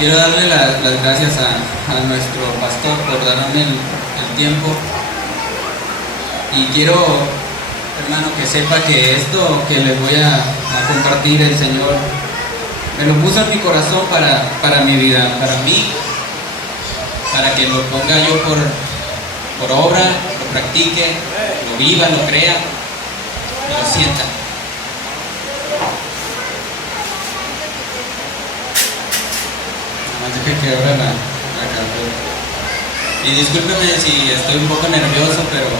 Quiero darle las gracias a nuestro pastor por darme el tiempo. Y quiero, hermano, que sepa que esto que les voy a compartir, el Señor me lo puso en mi corazón para mi vida, para mí, para que lo ponga yo por obra, lo practique, lo viva, lo crea y lo sienta. Nada más deje que abra la carpeta. Y discúlpeme si estoy un poco nervioso, pero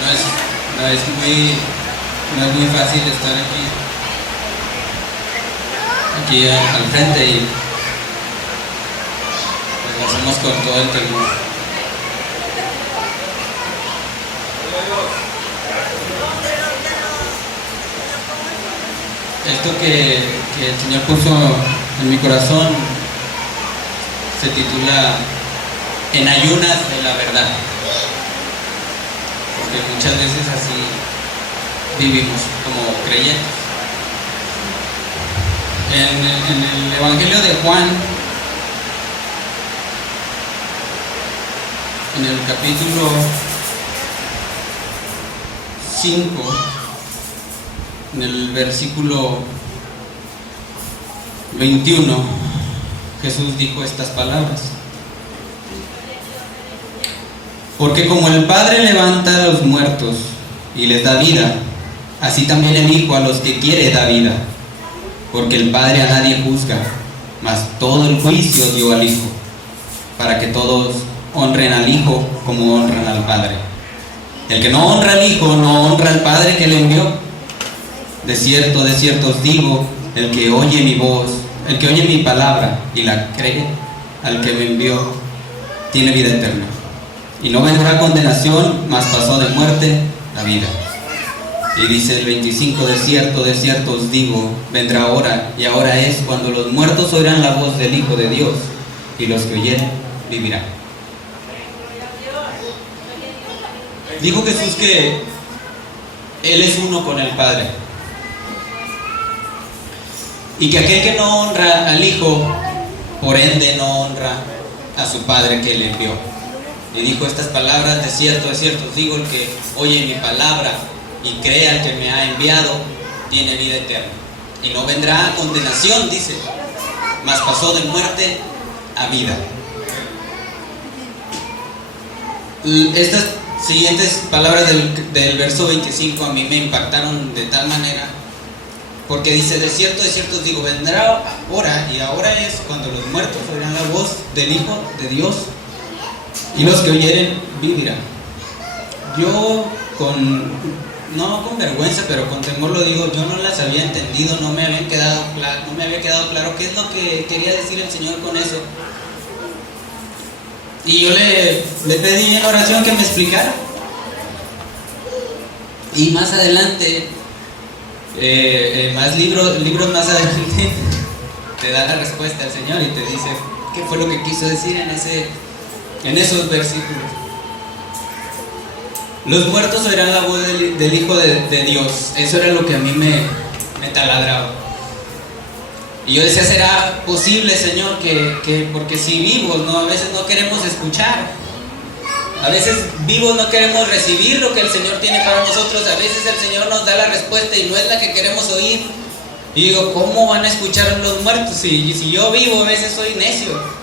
no es muy fácil estar aquí al frente, y pues lo hacemos con todo el temor. Esto que el Señor puso en mi corazón se titula En ayunas de la verdad, porque muchas veces así vivimos como creyentes. En el Evangelio de Juan, en el capítulo 5, en el versículo 21, Jesús dijo estas palabras: porque como el Padre levanta a los muertos y les da vida, así también el Hijo a los que quiere da vida. Porque el Padre a nadie juzga, mas todo el juicio dio al Hijo, para que todos honren al Hijo como honran al Padre. El que no honra al Hijo no honra al Padre que le envió. De cierto os digo, el que oye mi voz, el que oye mi palabra y la cree al que me envió, tiene vida eterna, y no vendrá condenación, mas pasó de muerte a vida. Y dice el 25, de cierto os digo, vendrá hora, y ahora es, cuando los muertos oirán la voz del Hijo de Dios, y los que oyeren vivirán. Dijo Jesús que Él es uno con el Padre, y que aquel que no honra al Hijo, por ende no honra a su Padre que le envió. Y dijo estas palabras: de cierto os digo, el que oye mi palabra y cree al que me ha enviado, tiene vida eterna, y no vendrá a condenación, dice, mas pasó de muerte a vida. Estas siguientes palabras del verso 25 a mí me impactaron de tal manera, porque dice: de cierto os digo, vendrá hora, y ahora es, cuando los muertos oirán la voz del Hijo de Dios, y los que oyeren vivirán. Yo no con vergüenza, pero con temor lo digo, yo no las había entendido, no me había quedado claro qué es lo que quería decir el Señor con eso. Y yo le pedí en oración que me explicara. Y más adelante, libros más adelante, te da la respuesta el Señor y te dice qué fue lo que quiso decir en esos versículos. Los muertos oirán la voz del Hijo de Dios. Eso era lo que a mí me taladraba. Y yo decía: ¿será posible, Señor, que porque si vivos, a veces no queremos escuchar? A veces vivos no queremos recibir lo que el Señor tiene para nosotros. A veces el Señor nos da la respuesta y no es la que queremos oír. Y digo: ¿cómo van a escuchar los muertos si yo vivo? A veces soy necio.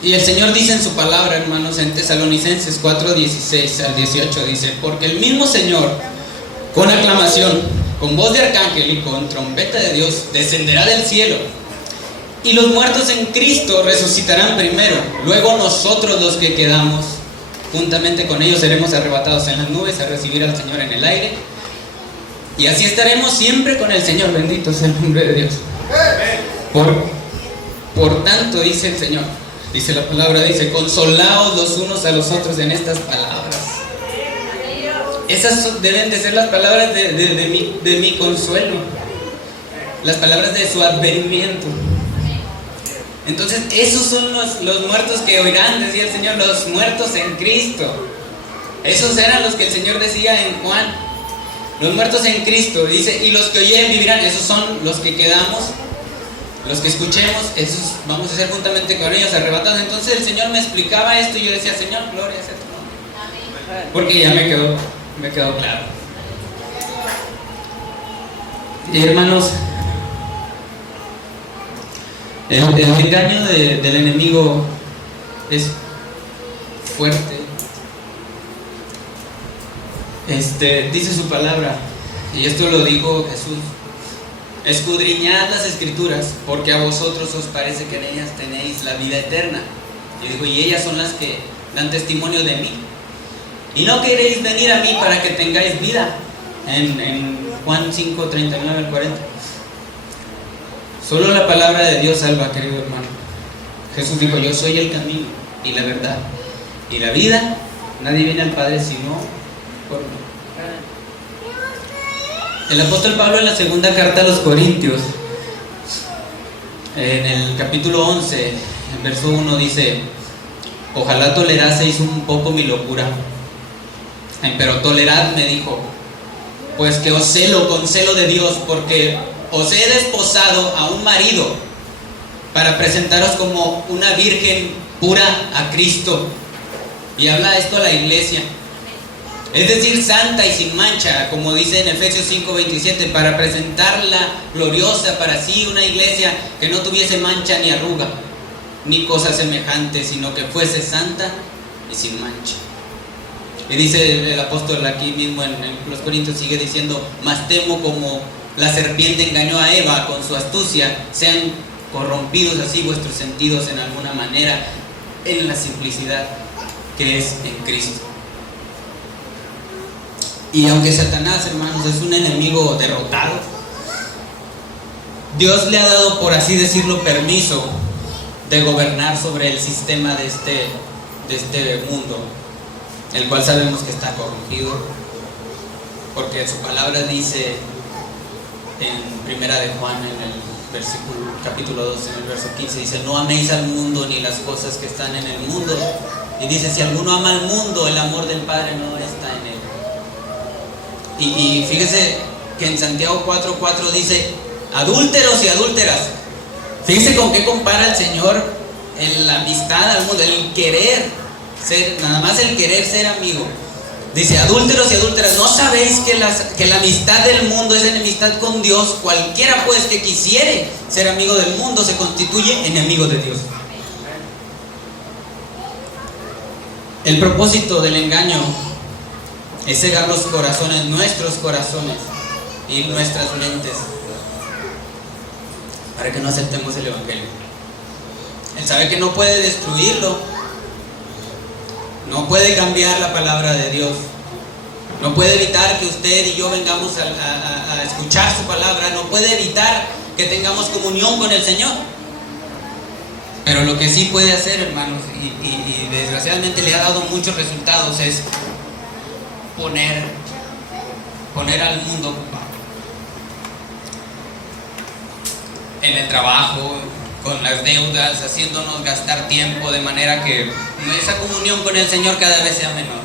Y el Señor dice en su palabra, hermanos, en Tesalonicenses 4:16 al 18, dice: porque el mismo Señor, con aclamación, con voz de arcángel y con trompeta de Dios, descenderá del cielo, y los muertos en Cristo resucitarán primero. Luego nosotros, los que quedamos, juntamente con ellos seremos arrebatados en las nubes a recibir al Señor en el aire, y así estaremos siempre con el Señor. Bendito sea el nombre de Dios. Por tanto, dice el Señor, dice la palabra, dice: consolaos los unos a los otros en estas palabras. Esas deben de ser las palabras de mi consuelo, las palabras de su advenimiento. Entonces esos son los muertos que oirán, decía el Señor, los muertos en Cristo. Esos eran los que el Señor decía en Juan. Los muertos en Cristo, dice, y los que oyeren vivirán. Esos son los que quedamos, los que escuchemos, esos vamos a ser juntamente con ellos arrebatados. Entonces el Señor me explicaba esto y yo decía, Señor, gloria sea tu nombre. Porque ya me quedó claro. Y hermanos, el engaño del enemigo es fuerte. Dice su palabra, y esto lo dijo Jesús: escudriñad las escrituras, porque a vosotros os parece que en ellas tenéis la vida eterna. Y dijo, y ellas son las que dan testimonio de mí. Y no queréis venir a mí para que tengáis vida. En Juan 5, 39 al 40. Solo la palabra de Dios salva, querido hermano. Jesús dijo, yo soy el camino y la verdad y la vida. Nadie viene al Padre sino por mí. El apóstol Pablo, en la segunda carta a los Corintios, en el capítulo 11, en verso 1, dice: ojalá toleraseis un poco mi locura, pero tolerad, me dijo, pues que os celo con celo de Dios, porque os he desposado a un marido para presentaros como una virgen pura a Cristo. Y habla esto a la iglesia, es decir, santa y sin mancha, como dice en Efesios 5:27, para presentarla gloriosa para sí, una iglesia que no tuviese mancha ni arruga, ni cosa semejante, sino que fuese santa y sin mancha. Y dice el apóstol aquí mismo en los Corintios, sigue diciendo: mas temo como la serpiente engañó a Eva con su astucia, sean corrompidos así vuestros sentidos en alguna manera en la simplicidad que es en Cristo. Y aunque Satanás, hermanos, es un enemigo derrotado, Dios le ha dado, por así decirlo, permiso de gobernar sobre el sistema de este mundo, el cual sabemos que está corrompido, porque su palabra dice en Primera de Juan, en el capítulo 2, en el verso 15, dice: no améis al mundo ni las cosas que están en el mundo. Y dice: si alguno ama al mundo, el amor del Padre no está en él. Y fíjese que en Santiago 4:4 dice: adúlteros y adúlteras. Fíjese con qué compara el Señor la amistad al mundo, el querer ser, nada más el querer ser amigo. Dice: adúlteros y adúlteras, ¿no sabéis que la amistad del mundo es enemistad con Dios? Cualquiera pues que quisiere ser amigo del mundo se constituye enemigo de Dios. El propósito del engaño es cegar los corazones, nuestros corazones y nuestras mentes, para que no aceptemos el Evangelio. Él sabe que no puede destruirlo, no puede cambiar la palabra de Dios, no puede evitar que usted y yo vengamos a escuchar su palabra, no puede evitar que tengamos comunión con el Señor. Pero lo que sí puede hacer, hermanos, y desgraciadamente le ha dado muchos resultados, es poner al mundo ocupado en el trabajo, con las deudas, haciéndonos gastar tiempo, de manera que esa comunión con el Señor cada vez sea menor.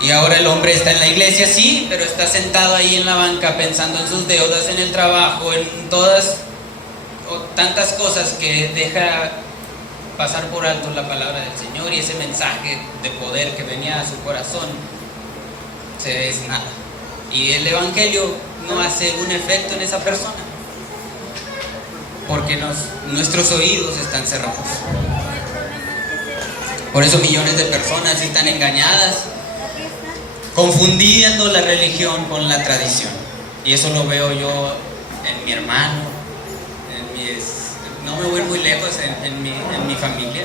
Y ahora el hombre está en la iglesia, sí, pero está sentado ahí en la banca pensando en sus deudas, en el trabajo, en todas o tantas cosas que deja pasar por alto la palabra del Señor, y ese mensaje de poder que venía a su corazón es nada. Y el Evangelio no hace un efecto en esa persona, porque nuestros oídos están cerrados. Por eso millones de personas están engañadas, confundiendo la religión con la tradición. Y eso lo veo yo en mi hermano, no me voy muy lejos, en mi familia.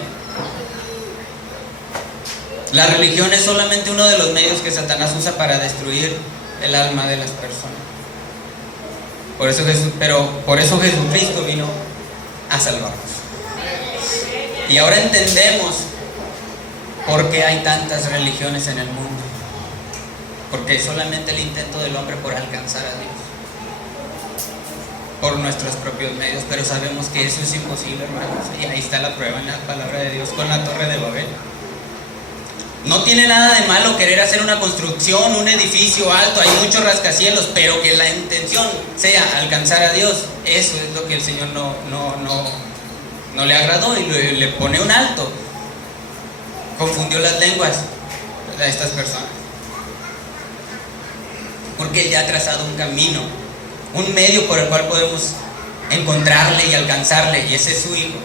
La religión es solamente uno de los medios que Satanás usa para destruir el alma de las personas. Por eso Jesucristo vino a salvarnos. Y ahora entendemos por qué hay tantas religiones en el mundo. Porque es solamente el intento del hombre por alcanzar a Dios, por nuestros propios medios. Pero sabemos que eso es imposible, hermanos. Y ahí está la prueba en la palabra de Dios con la Torre de Babel. No tiene nada de malo querer hacer una construcción, un edificio alto, hay muchos rascacielos, pero que la intención sea alcanzar a Dios. Eso es lo que el Señor no le agradó y le pone un alto. Confundió las lenguas a estas personas. Porque Él ya ha trazado un camino, un medio por el cual podemos encontrarle y alcanzarle, y ese es su Hijo.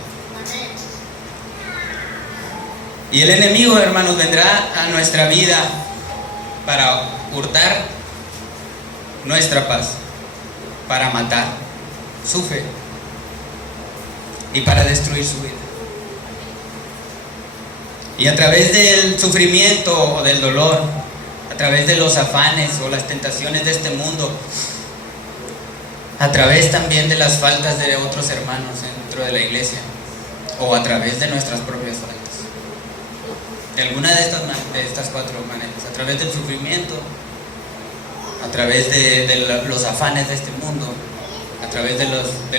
Y el enemigo, hermanos, vendrá a nuestra vida para hurtar nuestra paz, para matar su fe y para destruir su vida. Y a través del sufrimiento o del dolor, a través de los afanes o las tentaciones de este mundo, a través también de las faltas de otros hermanos dentro de la iglesia, o a través de nuestras propias faltas. De alguna de estas cuatro maneras: a través del sufrimiento, a través de los afanes de este mundo, a través de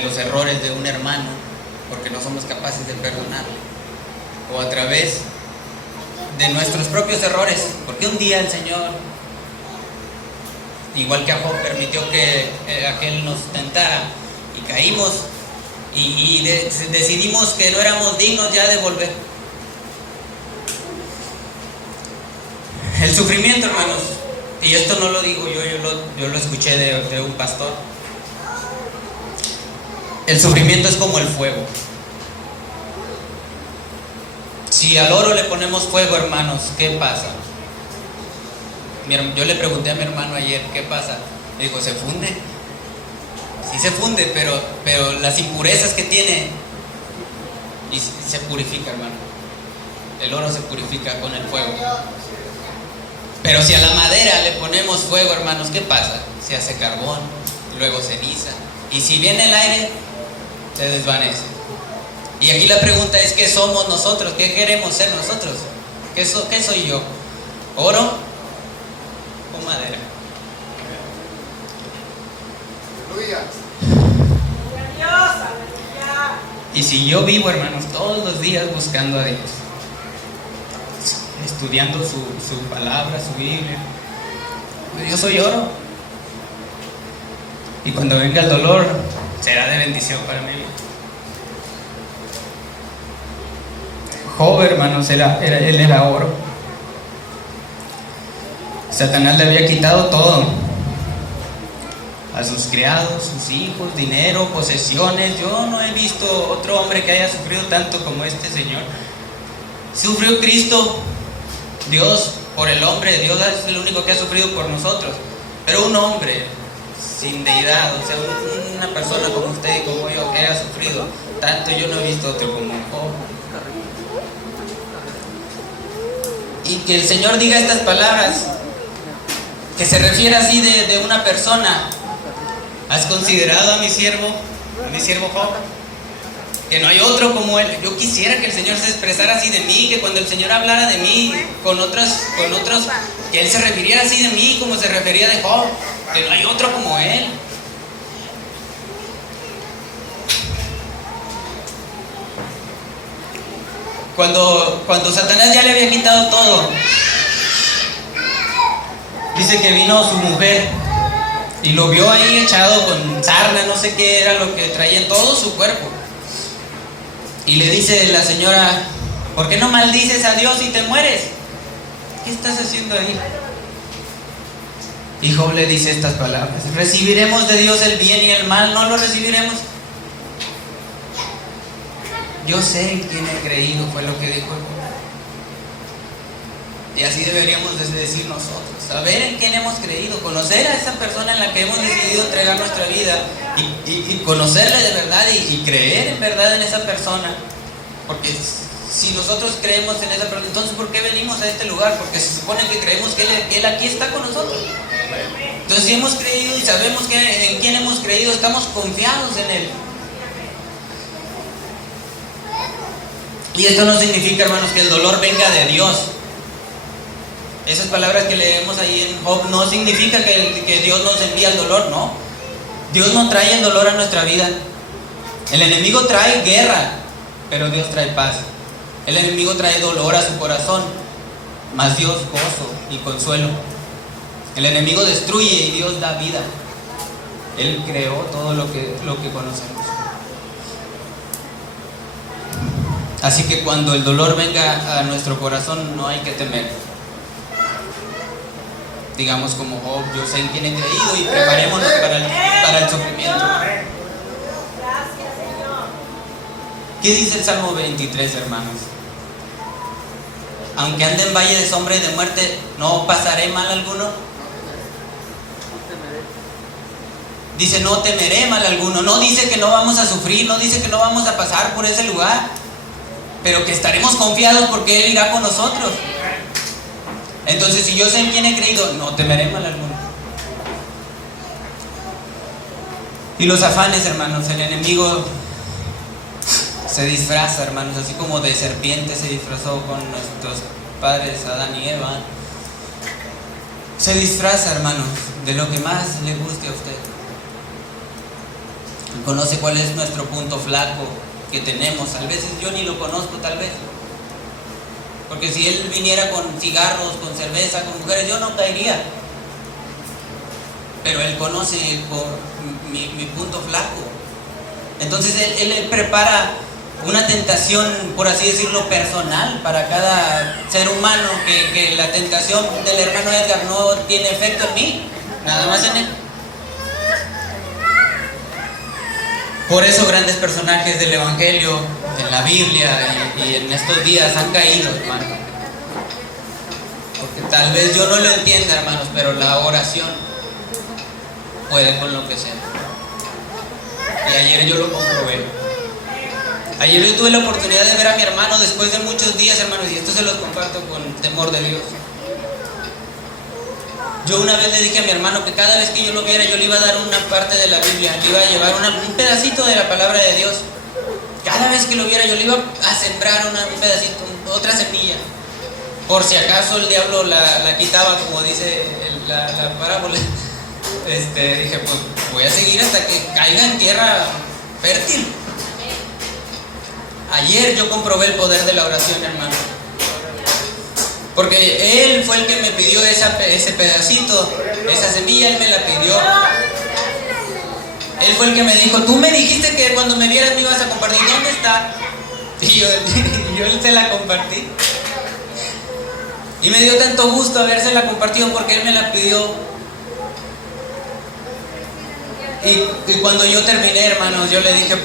los errores de un hermano, porque no somos capaces de perdonarle, o a través de nuestros propios errores, porque un día el Señor, igual que a Job, permitió que aquel nos tentara y caímos y decidimos que no éramos dignos ya de volver. El sufrimiento, hermanos, y esto no lo digo yo lo escuché de un pastor. El sufrimiento es como el fuego. Si al oro le ponemos fuego, hermanos, ¿qué pasa? Yo le pregunté a mi hermano ayer, ¿qué pasa? Me dijo, se funde. Sí se funde, pero las impurezas que tiene, y se purifica, hermano. El oro se purifica con el fuego. Pero si a la madera le ponemos fuego, hermanos, ¿qué pasa? Se hace carbón, luego ceniza. Y si viene el aire, se desvanece. Y aquí la pregunta es, ¿qué somos nosotros? ¿Qué queremos ser nosotros? ¿Qué soy yo? ¿Oro o madera? Aleluya. Y si yo vivo, hermanos, todos los días buscando a Dios, estudiando su palabra, su Biblia, yo soy oro. Y cuando venga el dolor, será de bendición para mi vida. Job, hermanos, él era oro. Satanás le había quitado todo: a sus criados, sus hijos, dinero, posesiones. Yo no he visto otro hombre que haya sufrido tanto como este señor. Sufrió Cristo, Dios, por el hombre. Dios es el único que ha sufrido por nosotros. Pero un hombre sin deidad, o sea, una persona como usted y como yo que haya sufrido tanto, yo no he visto otro como Job. Y que el Señor diga estas palabras, que se refiere así de una persona: ¿has considerado a mi siervo Job? Que no hay otro como él. Yo quisiera que el Señor se expresara así de mí, que cuando el Señor hablara de mí con otros, que Él se refiriera así de mí como se refería de Job, que no hay otro como él. Cuando Satanás ya le había quitado todo, dice que vino su mujer y lo vio ahí echado con sarna, no sé qué era lo que traía en todo su cuerpo. Y le dice la señora: ¿por qué no maldices a Dios y te mueres? ¿Qué estás haciendo ahí? Y Job le dice estas palabras: ¿recibiremos de Dios el bien y el mal? ¿No lo recibiremos? Yo sé en quién he creído, fue lo que dijo. Y así deberíamos decir nosotros: saber en quién hemos creído, conocer a esa persona en la que hemos decidido entregar nuestra vida, y conocerle de verdad y creer en verdad en esa persona. Porque si nosotros creemos en esa persona, entonces ¿por qué venimos a este lugar? Porque se supone que creemos que Él aquí está con nosotros. Entonces, si hemos creído y sabemos en quién hemos creído, estamos confiados en Él. Y esto no significa, hermanos, que el dolor venga de Dios. Esas palabras que leemos ahí en Job no significa que Dios nos envía el dolor, no. Dios no trae el dolor a nuestra vida. El enemigo trae guerra, pero Dios trae paz. El enemigo trae dolor a su corazón, mas Dios gozo y consuelo. El enemigo destruye y Dios da vida. Él creó todo lo que conocemos. Así que cuando el dolor venga a nuestro corazón, no hay que temer. Digamos como Job, yo sé en quién he creído y preparémonos para el sufrimiento. ¿Qué dice el Salmo 23, hermanos? Aunque ande en valle de sombra y de muerte, ¿no pasaré mal alguno? Dice, no temeré mal alguno. No dice que no vamos a sufrir, no dice que no vamos a pasar por ese lugar, pero que estaremos confiados porque Él irá con nosotros. Entonces, si yo sé en quién he creído, no temeré mal alguno. Y los afanes, hermanos, el enemigo se disfraza, hermanos, así como de serpiente se disfrazó con nuestros padres Adán y Eva. Se disfraza, hermanos, de lo que más le guste a usted. Conoce cuál es nuestro punto flaco que tenemos. A veces yo ni lo conozco, tal vez. Porque si él viniera con cigarros, con cerveza, con mujeres, yo no caería. Pero él conoce mi punto flaco. Entonces él prepara una tentación, por así decirlo, personal para cada ser humano, que la tentación del hermano Edgar no tiene efecto en mí, nada más en él. Por eso grandes personajes del Evangelio, en la Biblia y en estos días han caído, hermano. Porque tal vez yo no lo entienda, hermanos, pero la oración puede con lo que sea. Y ayer yo lo comprobé. Ayer yo tuve la oportunidad de ver a mi hermano después de muchos días, hermanos, y esto se los comparto con temor de Dios. Yo una vez le dije a mi hermano que cada vez que yo lo viera, yo le iba a dar una parte de la Biblia, le iba a llevar un pedacito de la palabra de Dios. Cada vez que lo viera, yo le iba a sembrar un pedacito, otra semilla. Por si acaso el diablo la quitaba, como dice la parábola. Dije, pues voy a seguir hasta que caiga en tierra fértil. Ayer yo comprobé el poder de la oración, hermano. Porque él fue el que me pidió ese pedacito, esa semilla, él me la pidió. Él fue el que me dijo, tú me dijiste que cuando me vieras me ibas a compartir, ¿dónde está? Y yo se la compartí. Y me dio tanto gusto habérsela compartido porque él me la pidió. Y cuando yo terminé, hermanos, yo le dije,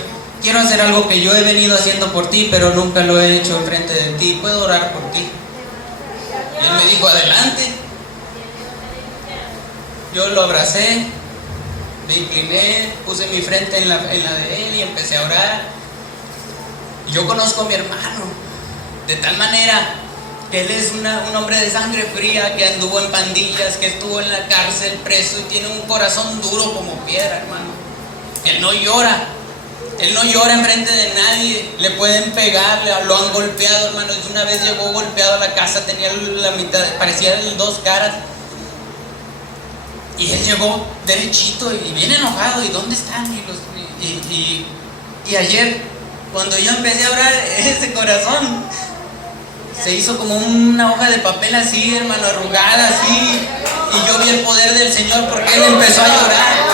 quiero hacer algo que yo he venido haciendo por ti, pero nunca lo he hecho enfrente de ti. ¿Puedo orar por ti? Y él me dijo, adelante. Yo lo abracé, me incliné, puse mi frente en la de él y empecé a orar. Y yo conozco a mi hermano de tal manera que él es un hombre de sangre fría, que anduvo en pandillas, que estuvo en la cárcel preso y tiene un corazón duro como piedra, hermano. Él no llora. Él no llora enfrente de nadie, le pueden pegar, lo han golpeado, hermanos. Una vez llegó golpeado a la casa, tenía la mitad, parecía dos caras. Y él llegó derechito y bien enojado. ¿Y dónde están? Y ayer, cuando yo empecé a orar, ese corazón se hizo como una hoja de papel así, hermano, arrugada así. Y yo vi el poder del Señor porque él empezó a llorar.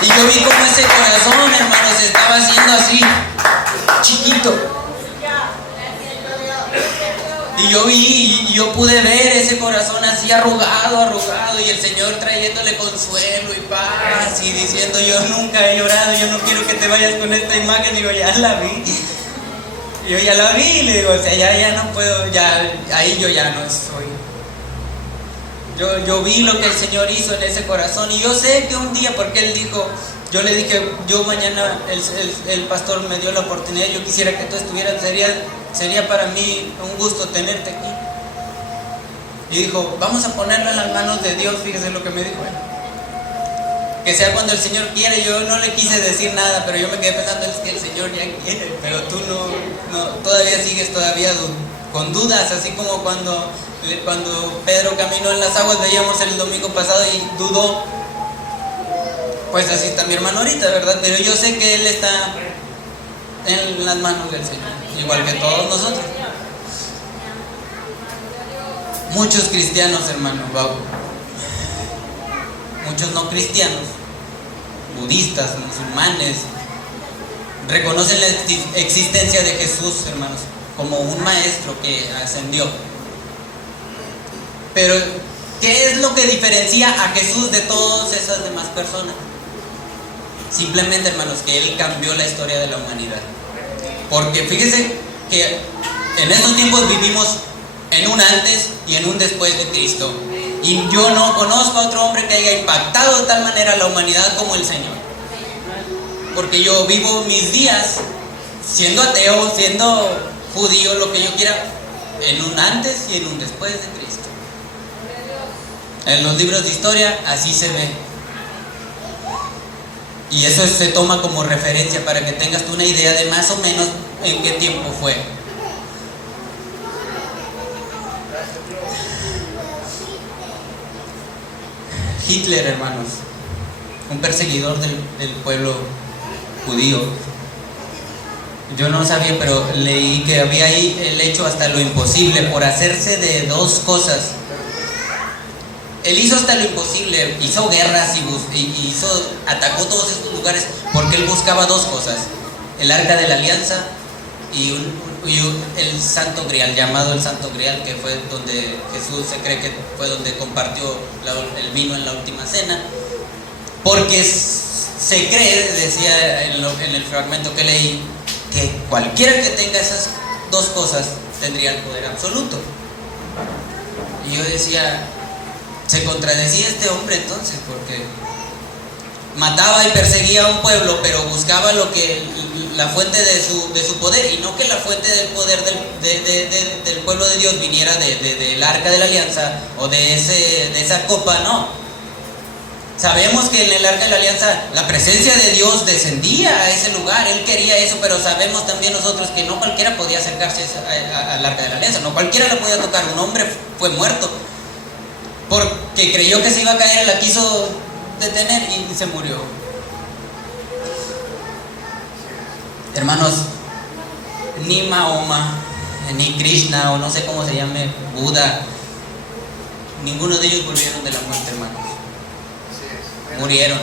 Y yo vi como ese corazón, hermanos, se estaba haciendo así, chiquito. Y yo vi, y yo pude ver ese corazón así arrugado, y el Señor trayéndole consuelo y paz y diciendo, yo nunca he llorado, yo no quiero que te vayas con esta imagen. Digo, ya la vi. Yo ya la vi, le digo, o sea, ya no puedo, ahí yo ya no estoy. Yo vi lo que el Señor hizo en ese corazón y yo sé que un día, porque Él dijo, yo le dije, yo mañana, el pastor me dio la oportunidad, yo quisiera que tú estuvieras, sería para mí un gusto tenerte aquí. Y dijo, vamos a ponerlo en las manos de Dios, fíjese lo que me dijo él. Que sea cuando el Señor quiere. Yo no le quise decir nada, pero yo me quedé pensando, es que el Señor ya quiere, pero tú no todavía sigues con dudas, así como cuando Pedro caminó en las aguas, veíamos el domingo pasado y dudó. Pues así está mi hermano ahorita, ¿verdad? Pero yo sé que él está en las manos del Señor, igual que todos nosotros. Muchos cristianos, hermano, muchos no cristianos, budistas, musulmanes, reconocen la existencia de Jesús, hermanos, como un maestro que ascendió. Pero, ¿qué es lo que diferencia a Jesús de todas esas demás personas? Simplemente, hermanos, que Él cambió la historia de la humanidad. Porque fíjense que en estos tiempos vivimos en un antes y en un después de Cristo. Y yo no conozco a otro hombre que haya impactado de tal manera a la humanidad como el Señor. Porque yo vivo mis días siendo ateo, siendo judío, lo que yo quiera, en un antes y en un después de Cristo. En los libros de historia así se ve. Y eso se toma como referencia para que tengas tú una idea de más o menos en qué tiempo fue. Hitler, hermanos, un perseguidor del pueblo judío. Yo no sabía, pero leí que había ahí el hecho hasta lo imposible por hacerse de dos cosas. Él hizo hasta lo imposible, hizo guerras y atacó todos estos lugares porque él buscaba dos cosas: el Arca de la Alianza y el Santo Grial, llamado el Santo Grial, que fue donde Jesús se cree que fue donde compartió el vino en la última cena, porque se cree, decía en el fragmento que leí, que cualquiera que tenga esas dos cosas tendría el poder absoluto. Y yo decía, se contradecía este hombre entonces, porque mataba y perseguía a un pueblo, pero buscaba la fuente de su poder, y no que la fuente del poder del pueblo de Dios viniera del Arca de la Alianza o de esa copa, no. Sabemos que en el Arca de la Alianza la presencia de Dios descendía a ese lugar, Él quería eso, pero sabemos también nosotros que no cualquiera podía acercarse al Arca de la Alianza, no cualquiera lo podía tocar. Un hombre fue muerto porque creyó que se iba a caer, la quiso detener y se murió. Hermanos, ni Mahoma, ni Krishna, o no sé cómo se llame, Buda, ninguno de ellos volvieron de la muerte, hermanos. Murieron.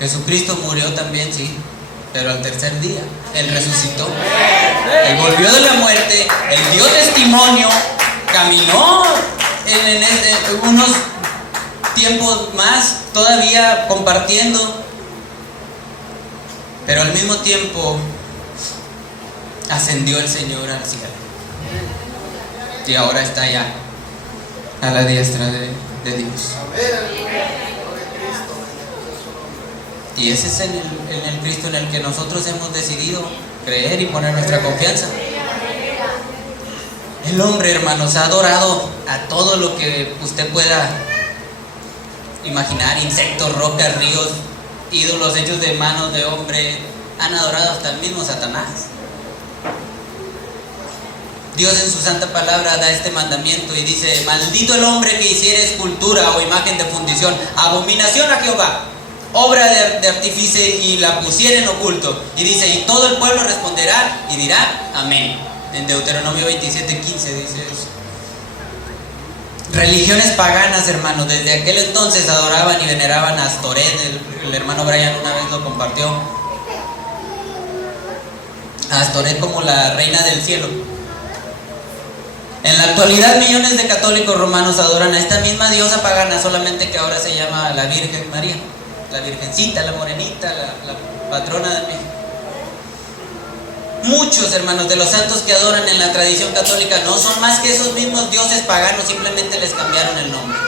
Jesucristo murió también, sí, pero al tercer día Él resucitó. Él volvió de la muerte, Él dio testimonio, caminó en unos tiempos más todavía compartiendo, pero al mismo tiempo ascendió el Señor al cielo y ahora está allá a la diestra de Dios. Y ese es en el Cristo en el que nosotros hemos decidido creer y poner nuestra confianza. El hombre, hermanos, ha adorado a todo lo que usted pueda imaginar: insectos, rocas, ríos, ídolos hechos de manos de hombre. Han adorado hasta el mismo Satanás. Dios en su santa palabra da este mandamiento y dice: maldito el hombre que hiciere escultura o imagen de fundición, abominación a Jehová, obra de artífice, y la pusiere en oculto. Y dice: y todo el pueblo responderá y dirá amén. En Deuteronomio 27:15 dice eso. Religiones paganas, hermanos, desde aquel entonces adoraban y veneraban a Astoret. El hermano Brian una vez lo compartió. A Astoret como la reina del cielo. En la actualidad millones de católicos romanos adoran a esta misma diosa pagana, solamente que ahora se llama la Virgen María, la Virgencita, la Morenita, la patrona de México. Muchos, hermanos, de los santos que adoran en la tradición católica no son más que esos mismos dioses paganos, simplemente les cambiaron el nombre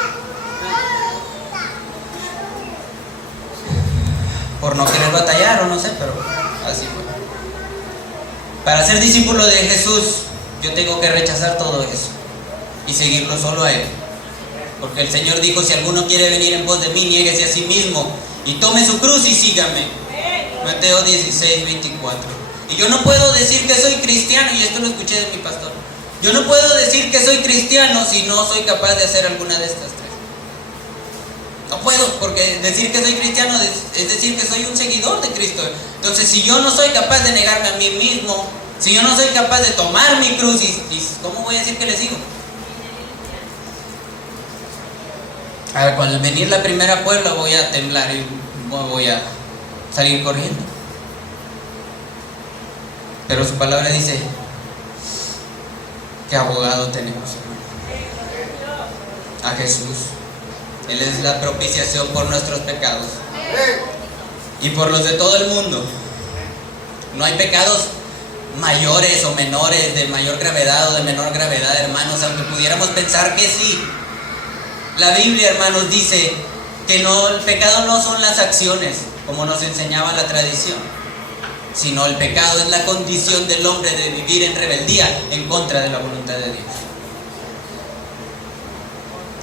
por no querer batallar, o no sé, pero así fue. Para ser discípulo de Jesús, yo tengo que rechazar todo eso y seguirlo solo a Él, porque el Señor dijo: si alguno quiere venir en pos de mí, niéguese a sí mismo y tome su cruz y sígame. Mateo 16:24. Y yo no puedo decir que soy cristiano, y esto lo escuché de mi pastor, yo no puedo decir que soy cristiano si no soy capaz de hacer alguna de estas tres. No puedo, porque decir que soy cristiano es decir que soy un seguidor de Cristo. Entonces, si yo no soy capaz de negarme a mí mismo, si yo no soy capaz de tomar mi cruz, ¿cómo voy a decir que le sigo? Al venir la primera prueba voy a temblar y voy a salir corriendo. Pero su palabra dice que abogado tenemos, a Jesús. Él es la propiciación por nuestros pecados y por los de todo el mundo. No hay pecados mayores o menores, de mayor gravedad o de menor gravedad, hermanos, aunque pudiéramos pensar que sí. La Biblia, hermanos, dice que no, el pecado no son las acciones, como nos enseñaba la tradición, sino el pecado es la condición del hombre de vivir en rebeldía en contra de la voluntad de Dios.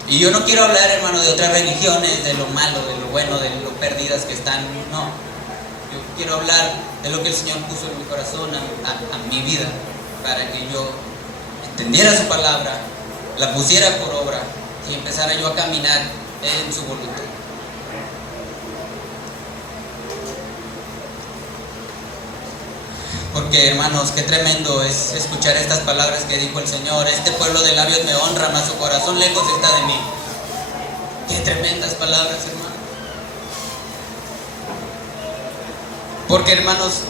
Y yo no quiero hablar, hermano, de otras religiones, de lo malo, de lo bueno, de lo perdidas que están, no. Yo quiero hablar de lo que el Señor puso en mi corazón, a mi vida, para que yo entendiera su palabra, la pusiera por obra y empezara yo a caminar en su voluntad. Porque, hermanos, qué tremendo es escuchar estas palabras que dijo el Señor: este pueblo de labios me honra, mas su corazón lejos está de mí. Qué tremendas palabras, hermanos. Porque, hermanos,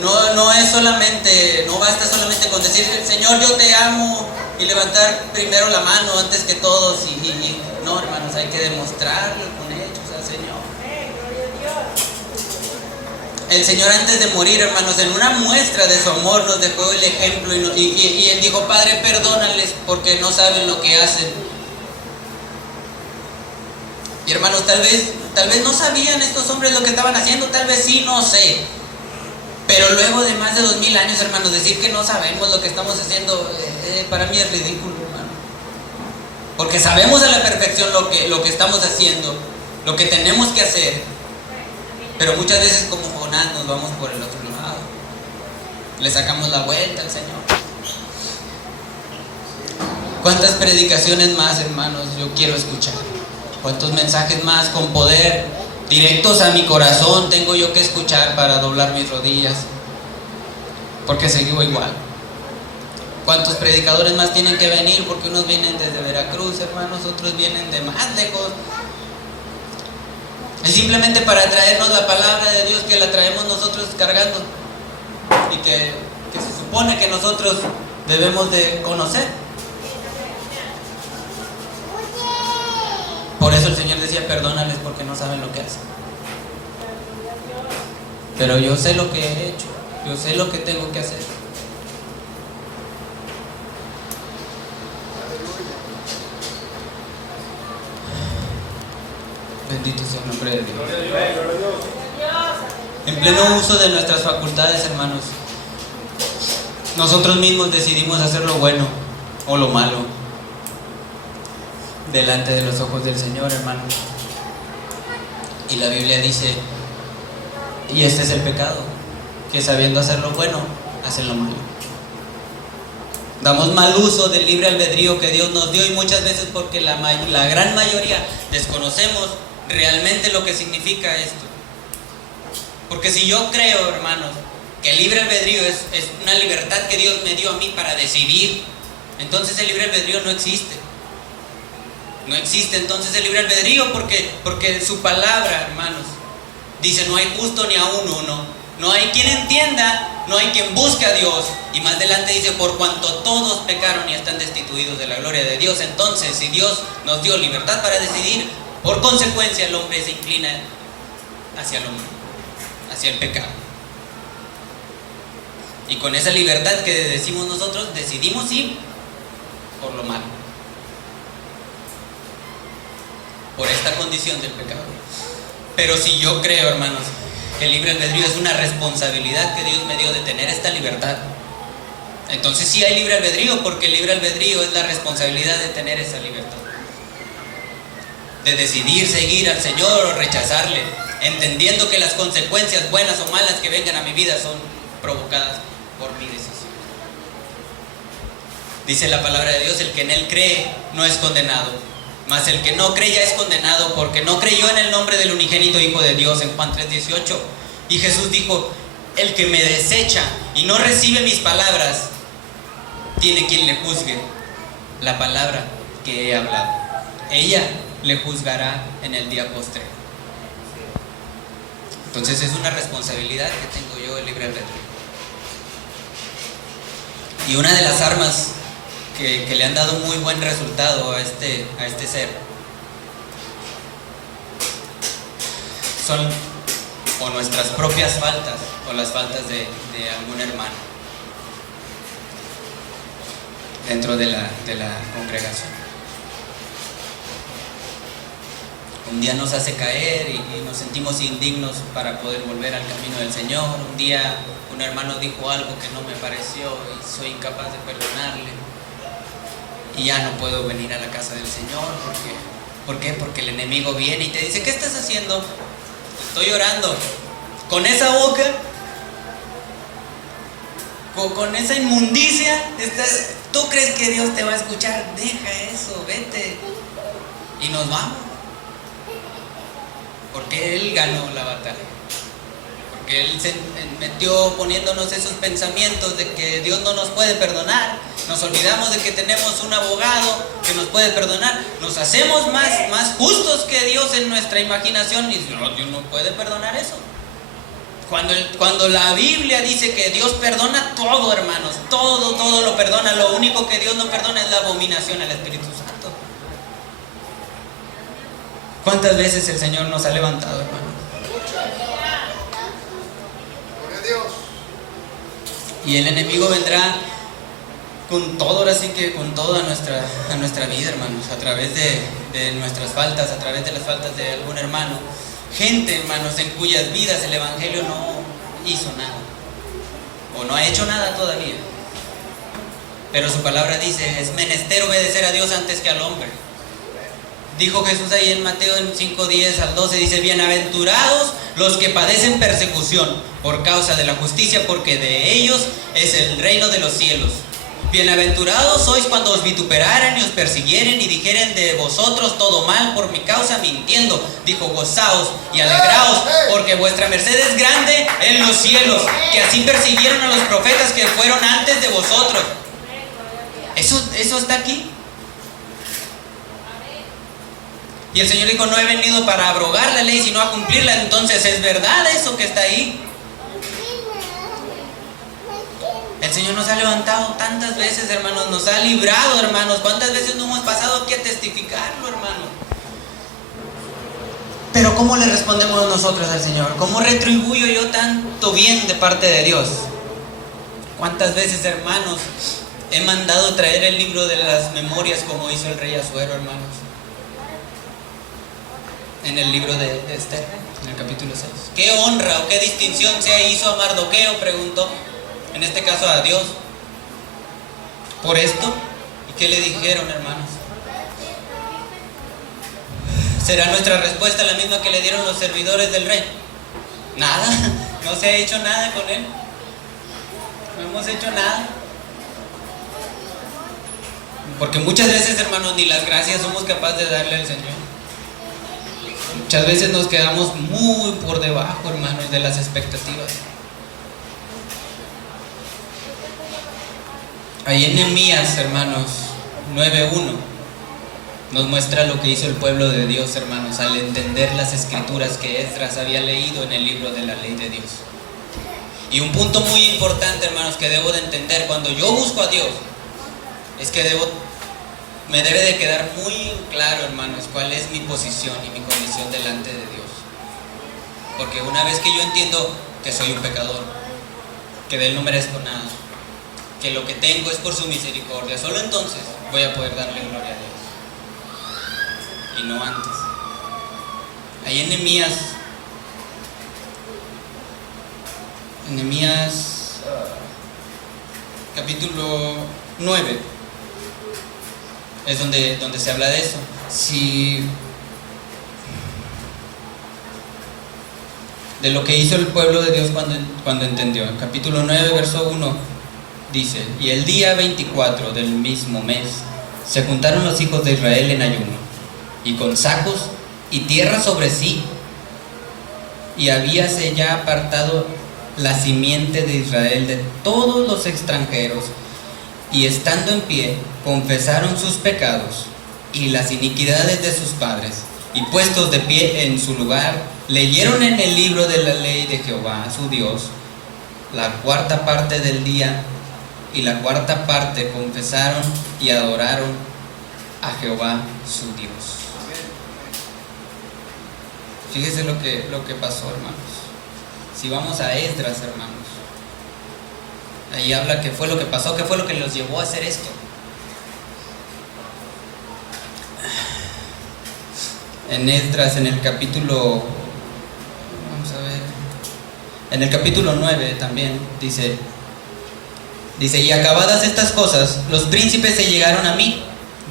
no es solamente, no basta solamente con decir: Señor, yo te amo, y levantar primero la mano antes que todos, no, hermanos, hay que demostrarlo con hechos al Señor. El Señor, antes de morir, hermanos, en una muestra de su amor nos dejó el ejemplo y Él dijo: Padre, perdónales porque no saben lo que hacen. Y, hermanos, tal vez no sabían estos hombres lo que estaban haciendo, tal vez sí, no sé. Pero luego de más de 2000 años, hermanos, decir que no sabemos lo que estamos haciendo, para mí es ridículo, hermano. Porque sabemos a la perfección lo que estamos haciendo, lo que tenemos que hacer. Pero muchas veces, como Jonás, nos vamos por el otro lado. Le sacamos la vuelta al Señor. ¿Cuántas predicaciones más, hermanos, yo quiero escuchar? ¿Cuántos mensajes más con poder, directos a mi corazón, tengo yo que escuchar para doblar mis rodillas? Porque sigo igual. ¿Cuántos predicadores más tienen que venir? Porque unos vienen desde Veracruz, hermanos, otros vienen de más lejos. Es simplemente para traernos la palabra de Dios, que la traemos nosotros cargando y que se supone que nosotros debemos de conocer. Por eso el Señor decía: perdónales porque no saben lo que hacen. Pero yo sé lo que he hecho, yo sé lo que tengo que hacer. Bendito sea el nombre de Dios. En pleno uso de nuestras facultades, hermanos, nosotros mismos decidimos hacer lo bueno o lo malo delante de los ojos del Señor, hermanos. Y la Biblia dice, y este es el pecado, que sabiendo hacer lo bueno, hacen lo malo. Damos mal uso del libre albedrío que Dios nos dio, y muchas veces porque la gran mayoría desconocemos realmente lo que significa esto. Porque si yo creo, hermanos, que el libre albedrío es una libertad que Dios me dio a mí para decidir, entonces el libre albedrío no existe. No existe entonces el libre albedrío, porque su palabra, hermanos, dice: no hay justo ni aún uno, no hay quien entienda, no hay quien busque a Dios. Y más adelante dice: por cuanto todos pecaron y están destituidos de la gloria de Dios. Entonces, si Dios nos dio libertad para decidir, por consecuencia el hombre se inclina hacia lo malo, hacia el pecado. Y con esa libertad que decimos nosotros, decidimos ir por lo malo, por esta condición del pecado. Pero si yo creo, hermanos, que el libre albedrío es una responsabilidad que Dios me dio de tener esta libertad, entonces sí hay libre albedrío, porque el libre albedrío es la responsabilidad de tener esa libertad, de decidir seguir al Señor o rechazarle, entendiendo que las consecuencias buenas o malas que vengan a mi vida son provocadas por mi decisión. Dice la palabra de Dios: el que en Él cree no es condenado, mas el que no cree ya es condenado, porque no creyó en el nombre del unigénito Hijo de Dios, en Juan 3:18. Y Jesús dijo: el que me desecha y no recibe mis palabras, tiene quien le juzgue la palabra que he hablado. ella le juzgará en el día postrero. Entonces es una responsabilidad que tengo yo, el libre albedrío. Y una de las armas que le han dado muy buen resultado a este ser son o nuestras propias faltas o las faltas de algún hermano dentro de la congregación. Un día nos hace caer y nos sentimos indignos para poder volver al camino del Señor. Un día un hermano dijo algo que no me pareció y soy incapaz de perdonarle. Y ya no puedo venir a la casa del Señor. ¿Por qué? Porque el enemigo viene y te dice: ¿qué estás haciendo? Estoy orando. Con esa boca, con esa inmundicia, ¿tú crees que Dios te va a escuchar? Deja eso, vete. Y nos vamos. Porque Él ganó la batalla. Porque Él se metió poniéndonos esos pensamientos de que Dios no nos puede perdonar. Nos olvidamos de que tenemos un abogado que nos puede perdonar. Nos hacemos más justos que Dios en nuestra imaginación y no, Dios no puede perdonar eso. Cuando la Biblia dice que Dios perdona todo, hermanos, todo lo perdona. Lo único que Dios no perdona es la abominación al Espíritu Santo. ¿Cuántas veces el Señor nos ha levantado, hermano? Y el enemigo vendrá con todo, ahora sí que con toda nuestra vida, hermanos, a través de nuestras faltas, a través de las faltas de algún hermano. Gente, hermanos, en cuyas vidas el Evangelio no hizo nada, o no ha hecho nada todavía. Pero su palabra dice: es menester obedecer a Dios antes que al hombre. Dijo Jesús ahí en Mateo 5:10 al 12, dice: bienaventurados los que padecen persecución por causa de la justicia, porque de ellos es el reino de los cielos. Bienaventurados sois cuando os vituperaren y os persiguieren y dijeren de vosotros todo mal por mi causa mintiendo. Dijo: gozaos y alegraos, porque vuestra merced es grande en los cielos, que así persiguieron a los profetas que fueron antes de vosotros. Eso está aquí. Y el Señor dijo: no he venido para abrogar la ley, sino a cumplirla. Entonces es verdad eso que está ahí. El Señor nos ha levantado tantas veces, hermanos, nos ha librado, hermanos. ¿Cuántas veces no hemos pasado aquí a testificarlo, hermano? Pero ¿cómo le respondemos nosotros al Señor? ¿Cómo retribuyo yo tanto bien de parte de Dios? ¿Cuántas veces, hermanos, he mandado traer el libro de las memorias como hizo el rey Asuero, hermanos? En el libro de Esther, en el capítulo 6. ¿Qué honra o qué distinción se hizo a Mardoqueo? Preguntó. En este caso a Dios. ¿Por esto? ¿Y qué le dijeron, hermanos? ¿Será nuestra respuesta la misma que le dieron los servidores del rey? Nada, no se ha hecho nada con él. No hemos hecho nada. Porque muchas veces, hermanos, ni las gracias somos capaces de darle al Señor. Muchas veces nos quedamos muy por debajo, hermanos, de las expectativas. Ahí en Nehemías, hermanos, 9:1 nos muestra lo que hizo el pueblo de Dios, hermanos, al entender las escrituras que Esdras había leído en el libro de la ley de Dios. Y un punto muy importante, hermanos, que debo de entender cuando yo busco a Dios, es que me debe de quedar muy claro, hermanos, cuál es mi posición y mi condición delante de Dios. Porque una vez que yo entiendo que soy un pecador, que de Él no merezco nada, que lo que tengo es por su misericordia, solo entonces voy a poder darle gloria a Dios. Y no antes. Ahí en Nehemías capítulo 9 es donde se habla de eso. De lo que hizo el pueblo de Dios cuando entendió. En capítulo 9, verso 1 dice: y el día 24 del mismo mes se juntaron los hijos de Israel en ayuno, y con sacos y tierra sobre sí, y habíase ya apartado la simiente de Israel de todos los extranjeros, y estando en pie confesaron sus pecados y las iniquidades de sus padres, y puestos de pie en su lugar, leyeron en el libro de la ley de Jehová su Dios la cuarta parte del día, y la cuarta parte confesaron y adoraron a Jehová su Dios. Fíjese lo que pasó, hermanos. Si vamos a Esdras, hermanos, ahí habla qué fue lo que pasó, qué fue lo que los llevó a hacer esto. En Esdras, en el capítulo, vamos a ver, en el capítulo 9 también dice, y acabadas estas cosas, los príncipes se llegaron a mí,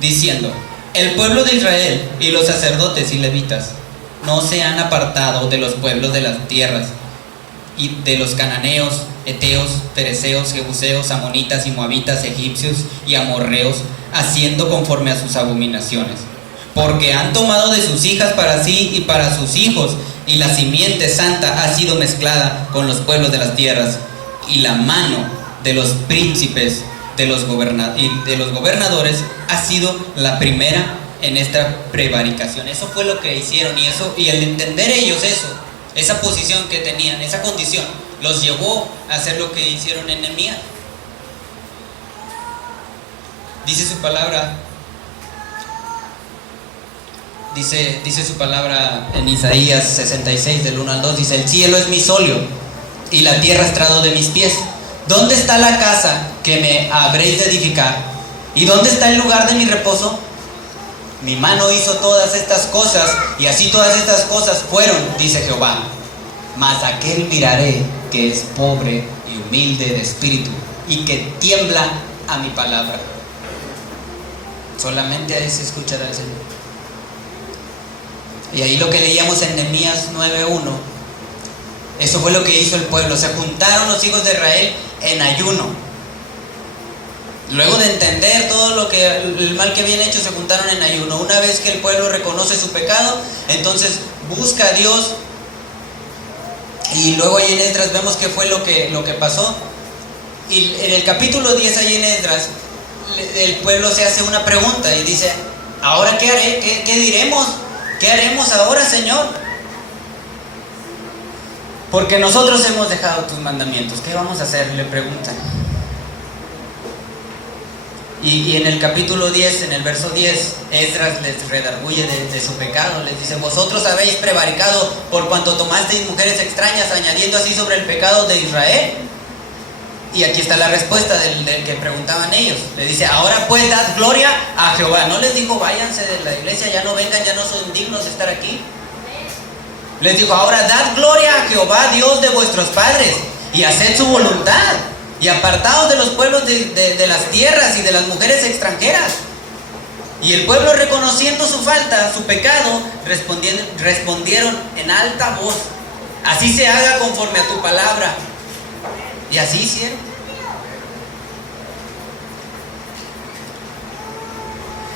diciendo: el pueblo de Israel y los sacerdotes y levitas no se han apartado de los pueblos de las tierras, y de los cananeos, eteos, fereceos, jebuseos, amonitas y moabitas, egipcios y amorreos, haciendo conforme a sus abominaciones. Porque han tomado de sus hijas para sí y para sus hijos, y la simiente santa ha sido mezclada con los pueblos de las tierras, y la mano de los príncipes de los gobernadores ha sido la primera en esta prevaricación. Eso fue lo que hicieron, y el entender ellos eso, esa posición que tenían, esa condición, los llevó a hacer lo que hicieron en Nehemías. Dice su palabra, dice su palabra en Isaías 66 del 1 al 2, dice: el cielo es mi solio y la tierra estrado de mis pies. ¿Dónde está la casa que me habréis de edificar? ¿Y dónde está el lugar de mi reposo? Mi mano hizo todas estas cosas, y así todas estas cosas fueron, dice Jehová. Mas aquel miraré que es pobre y humilde de espíritu, y que tiembla a mi palabra. Solamente a ese escuchará el Señor. Y ahí lo que leíamos en Nehemías 9:1, eso fue lo que hizo el pueblo. Se juntaron los hijos de Israel en ayuno. Luego de entender todo el mal que habían hecho, se juntaron en ayuno. Una vez que el pueblo reconoce su pecado, entonces busca a Dios. Y luego ahí en Esdras vemos qué fue lo que pasó. Y en el capítulo 10 ahí en Esdras, el pueblo se hace una pregunta y dice: ¿ahora qué haré? ¿Qué diremos? ¿Qué haremos ahora, Señor? Porque nosotros hemos dejado tus mandamientos. ¿Qué vamos a hacer?, le preguntan. Y en el capítulo 10, en el verso 10, Esdras les redarguye de su pecado. Les dice: vosotros habéis prevaricado por cuanto tomasteis mujeres extrañas, añadiendo así sobre el pecado de Israel. Y aquí está la respuesta del que preguntaban ellos. Le dice: ahora pues dad gloria a Jehová. No les dijo: váyanse de la iglesia, ya no vengan, ya no son dignos de estar aquí. Les dijo: ahora dad gloria a Jehová, Dios de vuestros padres, y haced su voluntad, y apartaos de los pueblos de las tierras y de las mujeres extranjeras. Y el pueblo, reconociendo su falta, su pecado, respondieron en alta voz: así se haga conforme a tu palabra. Y así hicieron.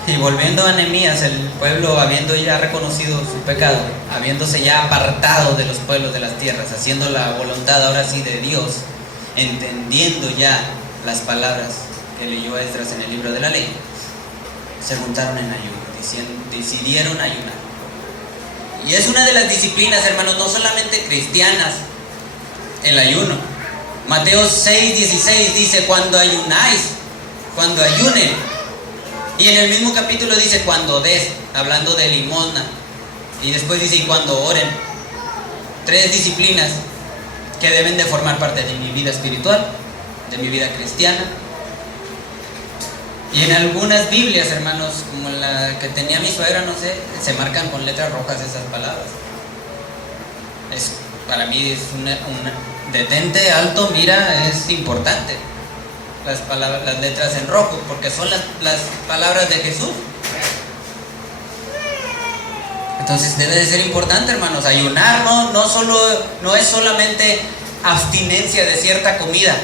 Y volviendo a Nehemías, el pueblo, habiendo ya reconocido su pecado, habiéndose ya apartado de los pueblos de las tierras, haciendo la voluntad ahora sí de Dios, entendiendo ya las palabras que leyó Esdras en el libro de la ley, se juntaron en ayuno, decidieron ayunar. Y es una de las disciplinas, hermanos, no solamente cristianas, el ayuno. Mateo 6:16 dice: cuando ayunáis, cuando ayunen. Y en el mismo capítulo dice: cuando des, hablando de limosna. Y después dice: y cuando oren. 3 disciplinas que deben de formar parte de mi vida espiritual, de mi vida cristiana. Y en algunas Biblias, hermanos, como la que tenía mi suegra, no sé, se marcan con letras rojas esas palabras. Para mí es una detente, alto, mira, es importante. Las letras en rojo, porque son las palabras de Jesús. Entonces debe de ser importante, hermanos. Ayunar no es solamente abstinencia de cierta comida.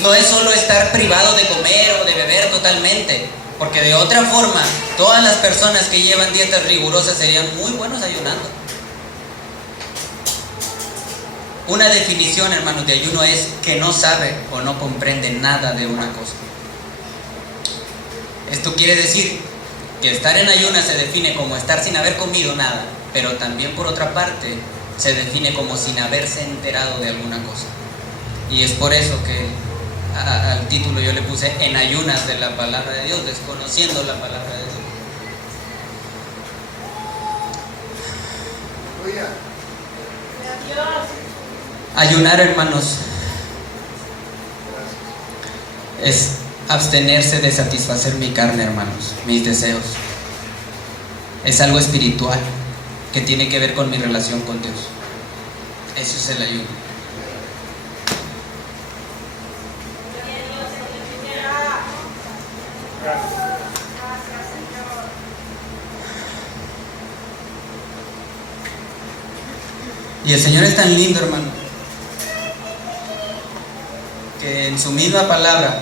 No es solo estar privado de comer o de beber totalmente, porque de otra forma todas las personas que llevan dietas rigurosas serían muy buenos ayunando. Una definición, hermanos, de ayuno es que no sabe o no comprende nada de una cosa. Esto quiere decir que estar en ayunas se define como estar sin haber comido nada, pero también por otra parte se define como sin haberse enterado de alguna cosa. Y es por eso que al título yo le puse en ayunas de la palabra de Dios, desconociendo la palabra de Dios. Ayunar, hermanos, es abstenerse de satisfacer mi carne, hermanos, mis deseos. Es algo espiritual que tiene que ver con mi relación con Dios. Eso es el ayuno. Y el Señor es tan lindo, hermano, que en su misma palabra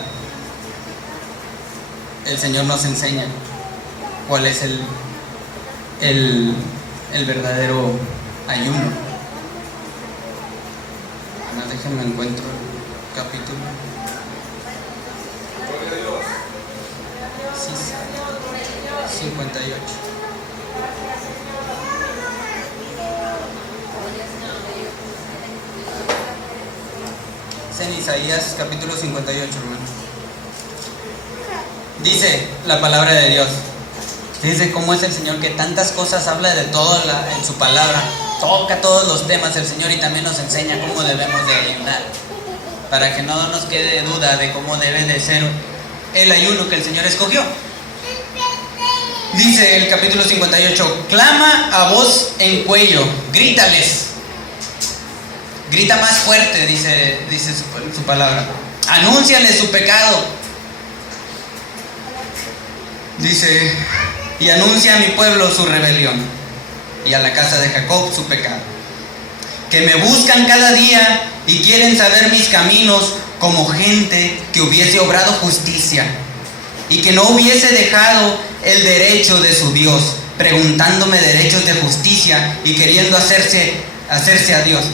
el Señor nos enseña cuál es el verdadero ayuno. Déjenme encuentro el capítulo. Sí, 58. Es en Isaías capítulo 58, hermano. Dice la palabra de Dios. Dice cómo es el Señor, que tantas cosas habla de todo en su palabra. Toca todos los temas el Señor, y también nos enseña cómo debemos de ayunar, para que no nos quede duda de cómo debe de ser el ayuno que el Señor escogió. Dice el capítulo 58: clama a voz en cuello, grítales. Grita más fuerte, dice su palabra. Anúnciale su pecado. Dice: y anuncia a mi pueblo su rebelión, y a la casa de Jacob su pecado. Que me buscan cada día y quieren saber mis caminos, como gente que hubiese obrado justicia y que no hubiese dejado el derecho de su Dios, preguntándome derechos de justicia y queriendo acercarse a Dios.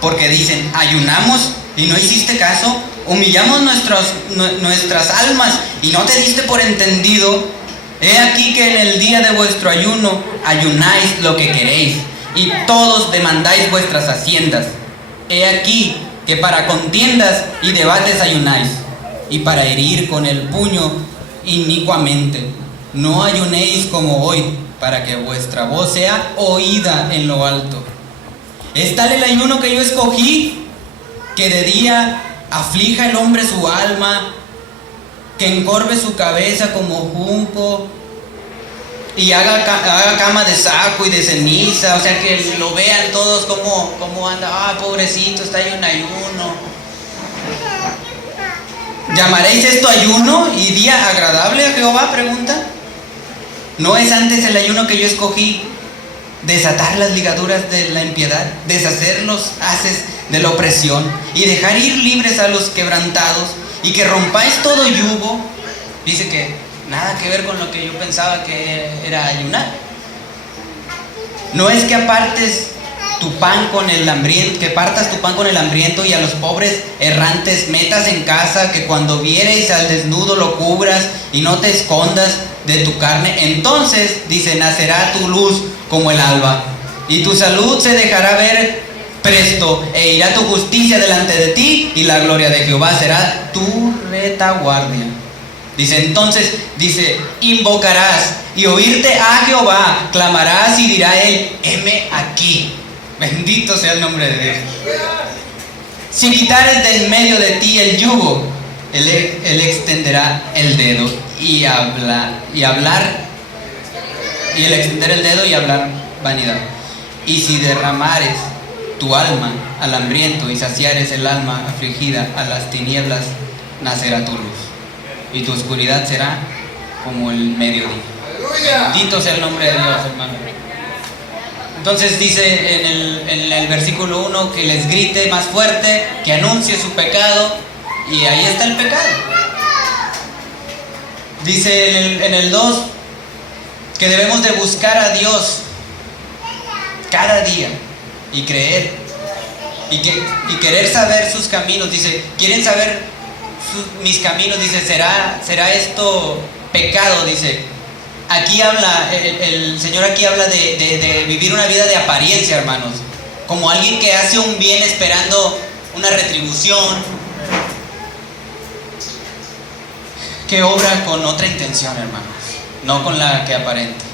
Porque dicen: ayunamos y no hiciste caso, humillamos nuestras almas y no te diste por entendido. He aquí que en el día de vuestro ayuno ayunáis lo que queréis, y todos demandáis vuestras haciendas. He aquí que para contiendas y debates ayunáis, y para herir con el puño inicuamente. No ayunéis como hoy, para que vuestra voz sea oída en lo alto. ¿Es tal el ayuno que yo escogí, que de día aflija el hombre su alma, que encorve su cabeza como junco y haga cama de saco y de ceniza? O sea, que lo vean todos cómo anda. Pobrecito, está ahí en ayuno. ¿Llamaréis esto ayuno y día agradable a Jehová? Pregunta. ¿No es antes el ayuno que yo escogí desatar las ligaduras de la impiedad, deshacer los haces de la opresión y dejar ir libres a los quebrantados, y que rompáis todo yugo? Dice que nada que ver con lo que yo pensaba que era ayunar. No es que apartes tu pan con el hambriento, que partas tu pan con el hambriento, y a los pobres errantes metas en casa, que cuando viereis al desnudo lo cubras y no te escondas de tu carne. Entonces, dice, nacerá tu luz como el alba, y tu salud se dejará ver presto, e irá tu justicia delante de ti, y la gloria de Jehová será tu retaguardia. Dice, entonces, invocarás y oírte a Jehová, clamarás y dirá él: heme aquí. Bendito sea el nombre de Dios. Si quitares del medio de ti el yugo, él extenderá el dedo y él extender el dedo y hablar vanidad. Y si derramares tu alma al hambriento y saciares el alma afligida, a las tinieblas nacerá tu luz, y tu oscuridad será como el mediodía. Bendito sea el nombre de Dios, hermano. Entonces dice en el versículo 1 que les grite más fuerte, que anuncie su pecado, y ahí está el pecado. Dice en el 2 que debemos de buscar a Dios cada día y creer y querer saber sus caminos. Dice, quieren saber mis caminos, dice, ¿será esto pecado? Dice, aquí habla, el Señor aquí habla de vivir una vida de apariencia, hermanos, como alguien que hace un bien esperando una retribución, que obra con otra intención, hermanos, no con la que aparenta.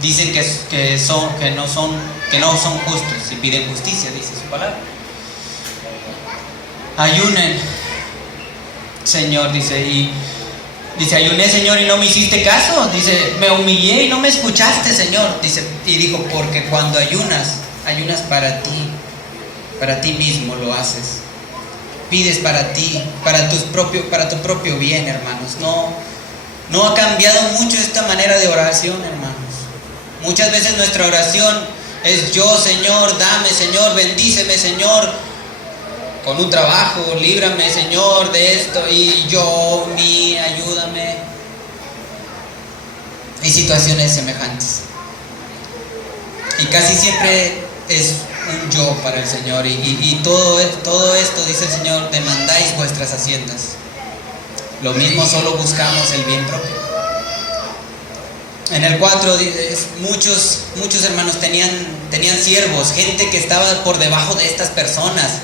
Dicen que no son justos y piden justicia, dice su palabra. Ayunen, Señor, dice, ayuné, Señor, y no me hiciste caso. Dice, me humillé y no me escuchaste, Señor. Dice, y dijo, porque cuando ayunas para ti mismo lo haces. Pides para ti, para tu propio bien, hermanos. No ha cambiado mucho esta manera de oración, hermanos. Muchas veces nuestra oración es yo, Señor, dame, Señor, bendíceme, Señor, con un trabajo, líbrame, Señor, de esto, y ayúdame. Y situaciones semejantes. Y casi siempre es un yo para el Señor. Y todo esto, dice el Señor, demandáis vuestras haciendas. Lo mismo, solo buscamos el bien propio. En el 4, muchos hermanos tenían siervos, gente que estaba por debajo de estas personas.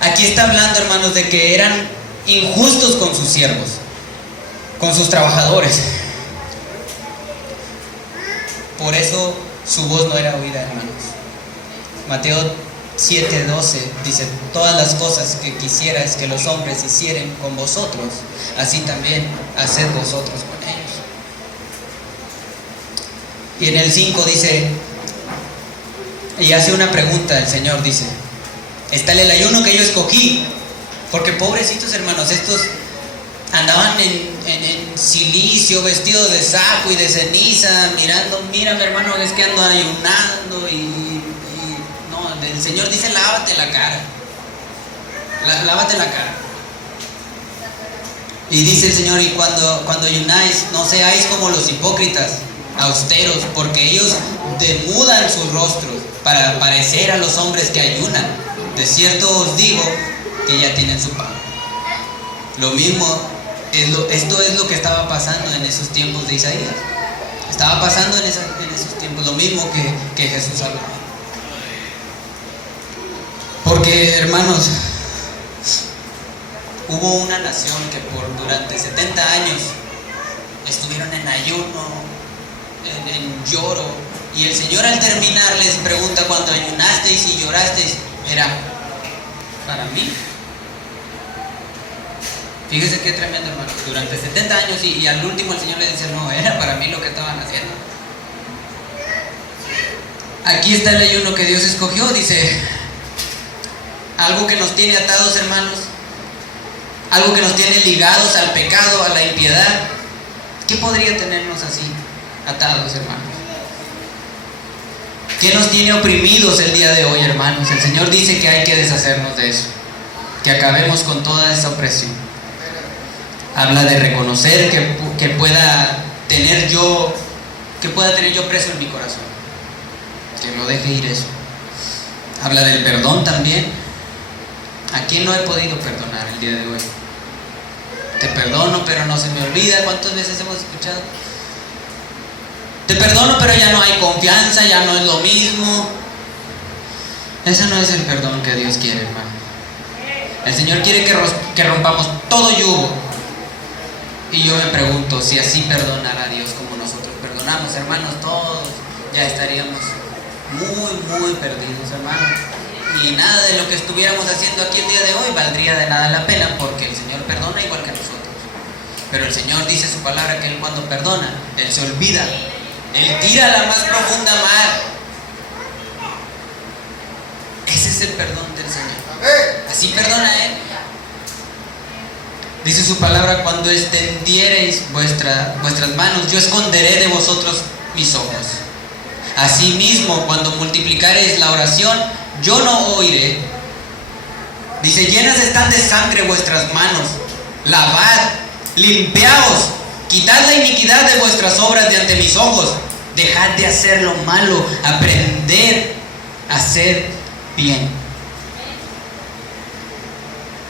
Aquí está hablando, hermanos, de que eran injustos con sus siervos, con sus trabajadores. Por eso su voz no era oída, hermanos. Mateo 7:12 dice, todas las cosas que quisierais que los hombres hicieren con vosotros, así también haced vosotros con ellos. Y en el 5 dice, y hace una pregunta el Señor, dice, está el ayuno que yo escogí, porque pobrecitos hermanos, estos andaban en silicio, vestidos de saco y de ceniza, mírame hermano, es que ando ayunando y no, el Señor dice, lávate la cara, lávate la cara. Y dice el Señor, y cuando ayunáis, no seáis como los hipócritas, austeros, porque ellos demudan sus rostros para parecer a los hombres que ayunan. De cierto os digo que ya tienen su pago. Lo mismo, esto es lo que estaba pasando en esos tiempos de Isaías. Estaba pasando en esos tiempos, lo mismo que Jesús hablaba. Porque, hermanos, hubo una nación que durante 70 años estuvieron en ayuno, en lloro, y el Señor al terminar les pregunta, cuando ayunasteis y llorasteis, ¿era para mí? Fíjese qué tremendo, hermano. Durante 70 años y al último el Señor les dice, no, era para mí lo que estaban haciendo. Aquí está el ayuno que Dios escogió, dice, algo que nos tiene atados, hermanos, algo que nos tiene ligados al pecado, a la impiedad. ¿Qué podría tenernos así atados, hermanos? ¿Qué nos tiene oprimidos el día de hoy, hermanos? El Señor dice que hay que deshacernos de eso, que acabemos con toda esa opresión. Habla de reconocer que pueda tener yo preso en mi corazón, que lo deje ir eso. Habla del perdón también. ¿A quién no he podido perdonar el día de hoy? Te perdono, pero no se me olvida. ¿Cuántas veces hemos escuchado? Te perdono, pero ya no hay confianza, ya no es lo mismo. Ese no es el perdón que Dios quiere, hermano. El Señor quiere que rompamos todo yugo. Y yo me pregunto, si así perdonara a Dios como nosotros perdonamos, hermanos, todos ya estaríamos muy perdidos, hermanos. Y nada de lo que estuviéramos haciendo aquí el día de hoy valdría de nada la pena, porque el Señor perdona igual que nosotros. Pero el Señor dice su palabra que Él, cuando perdona, Él se olvida. Él tira a la más profunda mar. Ese es el perdón del Señor. Así perdona Él. Dice su palabra, cuando extendiereis vuestras manos, yo esconderé de vosotros mis ojos. Asimismo, cuando multiplicareis la oración, yo no oiré. Dice, llenas están de sangre vuestras manos. Lavad, limpiaos, quitad la iniquidad de vuestras obras de ante mis ojos. Dejad de hacer lo malo, aprended a hacer bien.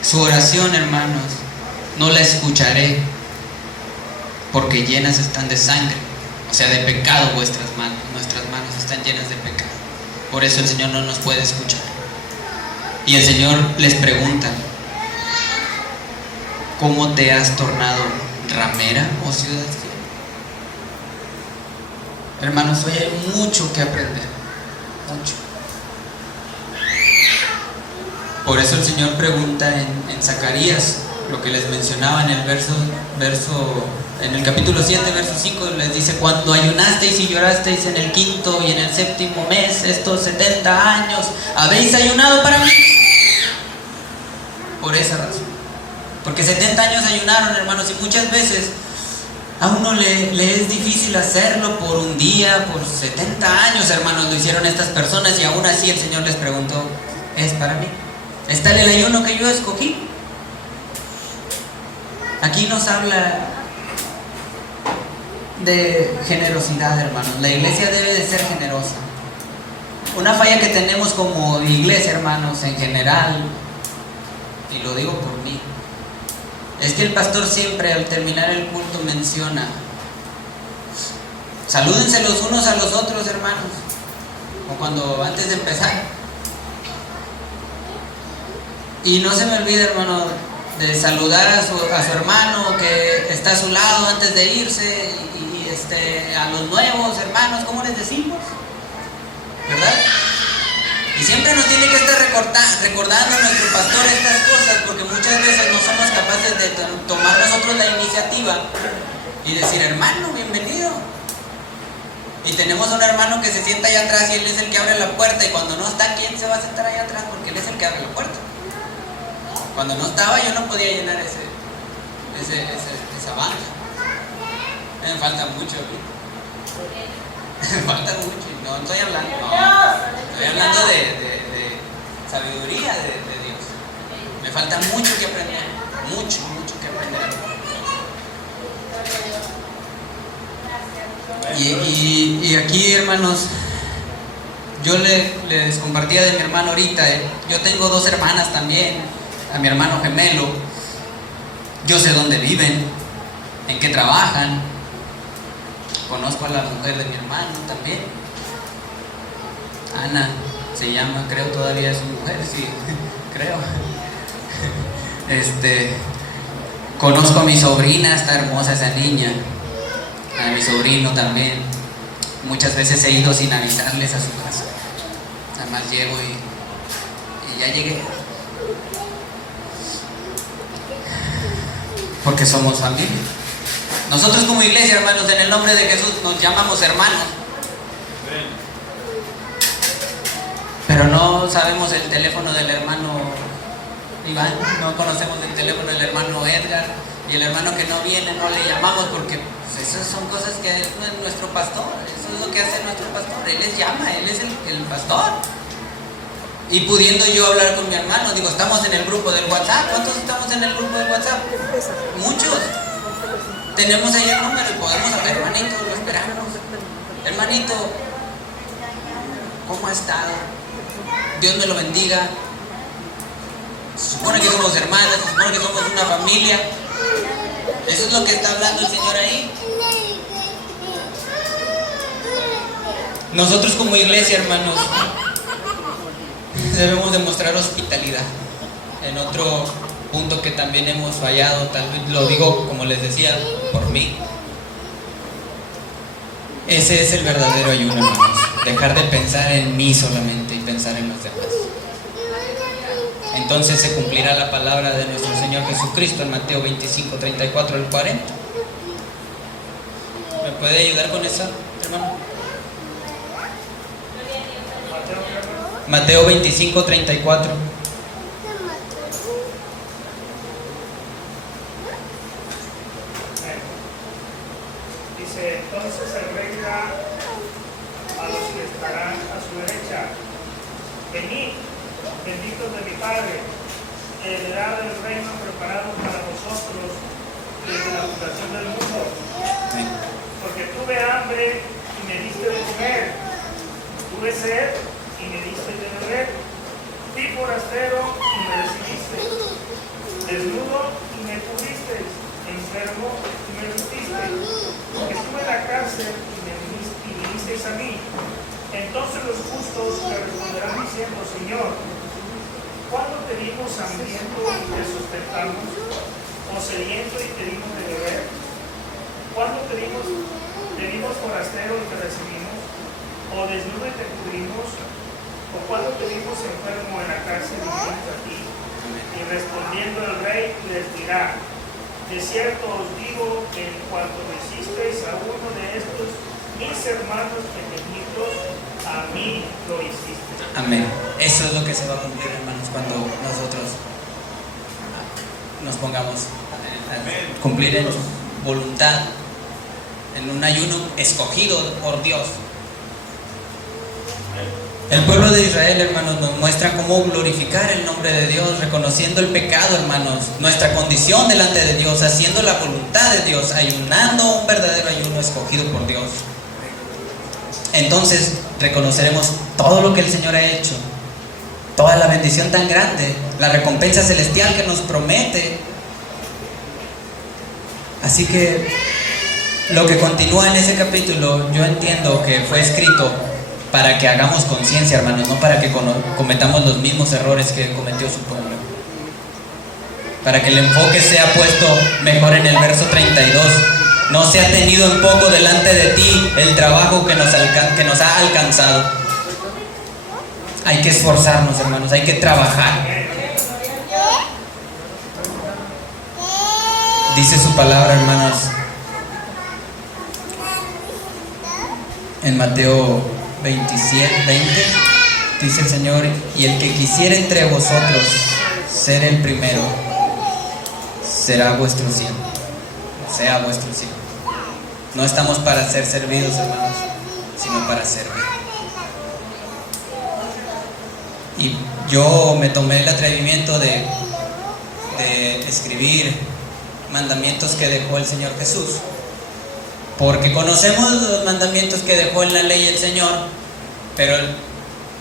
Su oración, hermanos, no la escucharé, porque llenas están de sangre, o sea, de pecado vuestras manos, nuestras manos están llenas de pecado. Por eso el Señor no nos puede escuchar. Y el Señor les pregunta: ¿cómo te has tornado ramera, oh ciudad fiel? Hermanos, hoy hay mucho que aprender, mucho. Por eso el Señor pregunta en Zacarías, lo que les mencionaba en el en el capítulo 7, verso 5, les dice: cuando ayunasteis y llorasteis en el 5º y en el 7º mes, estos 70 años, ¿habéis ayunado para mí? Por esa razón. Porque 70 años ayunaron, hermanos, y muchas veces a uno le es difícil hacerlo por un día, por 70 años, hermanos, lo hicieron estas personas, y aún así el Señor les preguntó: ¿es para mí? ¿Está el ayuno que yo escogí? Aquí nos habla de generosidad, hermanos. La iglesia debe de ser generosa. Una falla que tenemos como iglesia, hermanos, en general, y lo digo por mí, es que el pastor siempre al terminar el culto menciona: salúdense los unos a los otros, hermanos, o cuando antes de empezar. Y no se me olvide, hermano, de saludar a su hermano que está a su lado antes de irse, y a los nuevos hermanos, ¿cómo les decimos? ¿Verdad? Y siempre nos tiene que estar recordando nuestro pastor estas cosas, porque muchas veces no somos capaces de tomar nosotros la iniciativa y decir: hermano, bienvenido. Y tenemos un hermano que se sienta allá atrás y él es el que abre la puerta, y cuando no está, ¿quién se va a sentar allá atrás? Porque él es el que abre la puerta. Cuando no estaba, yo no podía llenar esa banca. Me falta mucho, me falta mucho. No estoy hablando, estoy hablando de sabiduría de Dios. Me falta mucho que aprender, mucho que aprender. Y aquí, hermanos, yo les compartía de mi hermano ahorita. Yo tengo 2 hermanas también, a mi hermano gemelo. Yo sé dónde viven, en qué trabajan. Conozco a la mujer de mi hermano también. Ana se llama, creo todavía es su mujer, sí, creo. Conozco a mi sobrina, está hermosa esa niña. A mi sobrino también. Muchas veces he ido sin avisarles a su casa. Nada más llego y ya llegué. Porque somos familia. Nosotros como iglesia, hermanos, en el nombre de Jesús nos llamamos hermanos. Pero no sabemos el teléfono del hermano Iván, no conocemos el teléfono del hermano Edgar, y el hermano que no viene no le llamamos, porque pues, esas son cosas que es nuestro pastor. Eso es lo que hace nuestro pastor. Él les llama, él es el pastor. Y pudiendo yo hablar con mi hermano, digo, estamos en el grupo del WhatsApp. ¿Cuántos estamos en el grupo del WhatsApp? Muchos. Tenemos ahí el número y podemos hablar: hermanito, lo esperamos. Hermanito, ¿cómo ha estado? Dios me lo bendiga. Se supone que somos hermanos, se supone que somos una familia. Eso es lo que está hablando el Señor ahí. Nosotros como iglesia, hermanos, debemos demostrar hospitalidad. En otro punto que también hemos fallado, tal vez lo digo, como les decía, por mí. Ese es el verdadero ayuno, hermanos. Dejar de pensar en mí solamente y pensar en los demás. Entonces se cumplirá la palabra de nuestro Señor Jesucristo en Mateo 25, 34 al 40. ¿Me puede ayudar con eso, hermano? Mateo 25, 34. Dice: entonces el rey dirá a los que estarán a su derecha: venid, benditos de mi Padre, heredad del reino preparado para vosotros desde la fundación del mundo. Porque tuve hambre y me diste de comer, tuve sed y me diste de beber, fui forastero y me recibiste, desnudo y me cubriste, enfermo y me vististe, estuve en la cárcel y vinisteis a mí. Entonces los justos le responderán diciendo: Señor, ¿cuándo te dimos hambriento y te sustentamos? ¿O sediento y te dimos de beber? ¿Cuándo te dimos forastero y te recibimos? ¿O desnudo y te cubrimos? ¿O cuándo te dimos enfermo en la cárcel y vinimos a ti? Y respondiendo el rey les dirá: de cierto os digo que en cuanto lo hicisteis a uno de estos mis hermanos pequeñitos, a mí lo hiciste. Amén. Eso es lo que se va a cumplir, hermanos, cuando nosotros nos pongamos a cumplir en su voluntad, en un ayuno escogido por Dios. El pueblo de Israel, hermanos, nos muestra cómo glorificar el nombre de Dios, reconociendo el pecado, hermanos, nuestra condición delante de Dios, haciendo la voluntad de Dios, ayunando un verdadero ayuno escogido por Dios. Entonces reconoceremos todo lo que el Señor ha hecho, toda la bendición tan grande, la recompensa celestial que nos promete. Así que lo que continúa en ese capítulo, yo entiendo que fue escrito para que hagamos conciencia, hermanos, no para que cometamos los mismos errores que cometió su pueblo. Para que el enfoque sea puesto mejor en el verso 32. No se ha tenido en poco delante de ti el trabajo que nos ha alcanzado. Hay que esforzarnos, hermanos, hay que trabajar. Dice su palabra, hermanos, en Mateo 27, 20, dice el Señor: y el que quisiera entre vosotros ser el primero, será vuestro siervo. Sea vuestro siervo. No estamos para ser servidos, hermanos, sino para servir. Y yo me tomé el atrevimiento de escribir mandamientos que dejó el Señor Jesús, porque conocemos los mandamientos que dejó en la ley el Señor, pero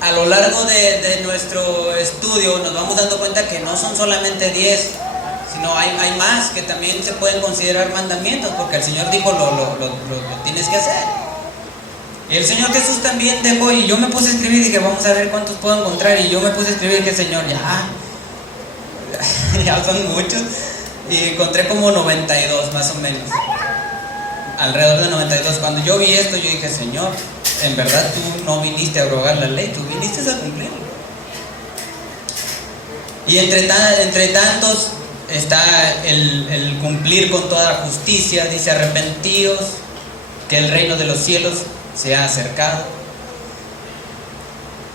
a lo largo de nuestro estudio nos vamos dando cuenta que no son solamente 10, sino hay más que también se pueden considerar mandamientos, porque el Señor dijo lo tienes que hacer. Y el Señor Jesús también dejó, y yo me puse a escribir y dije, vamos a ver cuántos puedo encontrar, y yo me puse a escribir que Señor, ya son muchos, y encontré como 92 más o menos, alrededor de 92. Cuando yo vi esto, yo dije, Señor, en verdad tú no viniste a abrogar la ley, tú viniste a cumplirla. Y entre tantos está el cumplir con toda justicia. Dice: arrepentíos, que el reino de los cielos se ha acercado.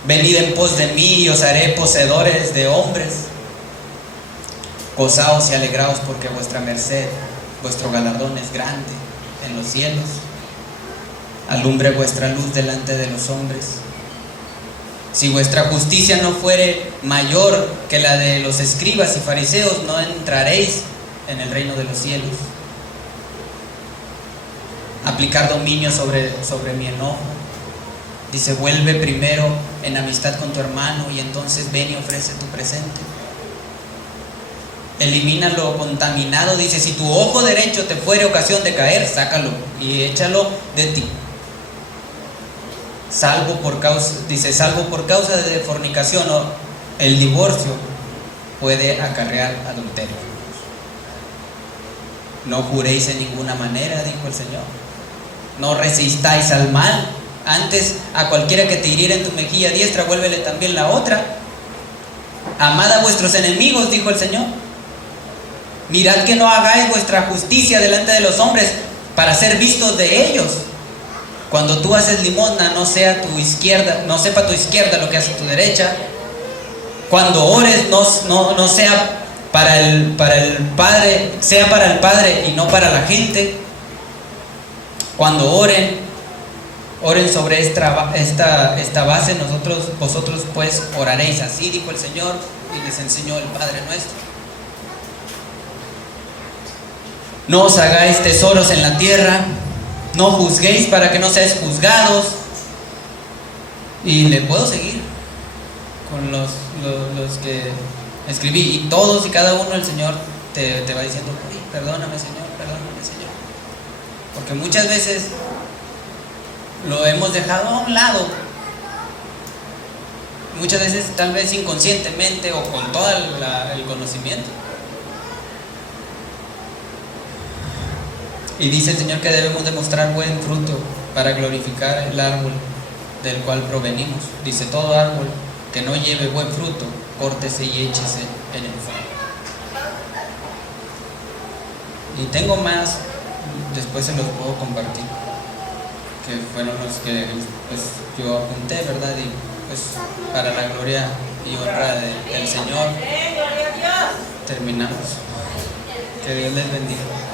Venid en pos de mí y os haré poseedores de hombres. Gozaos y alegraos, porque vuestra merced, vuestro galardón es grande en los cielos. Alumbre vuestra luz delante de los hombres. Si vuestra justicia no fuere mayor que la de los escribas y fariseos, no entraréis en el reino de los cielos. Aplicar dominio sobre mi enojo. Dice: vuelve primero en amistad con tu hermano, y entonces ven y ofrece tu presente. Elimina lo contaminado. Dice: si tu ojo derecho te fuere ocasión de caer, sácalo y échalo de ti. Salvo por causa de fornicación o el divorcio puede acarrear adulterio. No juréis en ninguna manera, dijo el Señor. No resistáis al mal. Antes, a cualquiera que te hiriera en tu mejilla diestra, vuélvele también la otra. Amad a vuestros enemigos, dijo el Señor. Mirad que no hagáis vuestra justicia delante de los hombres para ser vistos de ellos. Cuando tú haces limosna, no sepa tu izquierda lo que hace tu derecha. Cuando ores, no sea para el Padre, sea para el Padre y no para la gente. Cuando oren sobre esta base. Vosotros pues oraréis así, dijo el Señor, y les enseñó el Padre Nuestro. No os hagáis tesoros en la tierra, no juzguéis para que no seáis juzgados. Y le puedo seguir con los que escribí, y todos y cada uno el Señor te va diciendo: perdóname, Señor, Porque muchas veces lo hemos dejado a un lado. Muchas veces tal vez inconscientemente o con todo el conocimiento. Y dice el Señor que debemos demostrar buen fruto para glorificar el árbol del cual provenimos. Dice, todo árbol que no lleve buen fruto, córtese y échese en el fuego. Y tengo más, después se los puedo compartir, que fueron los que pues, yo apunté, ¿verdad? Y pues para la gloria y honra del Señor terminamos. Que Dios les bendiga.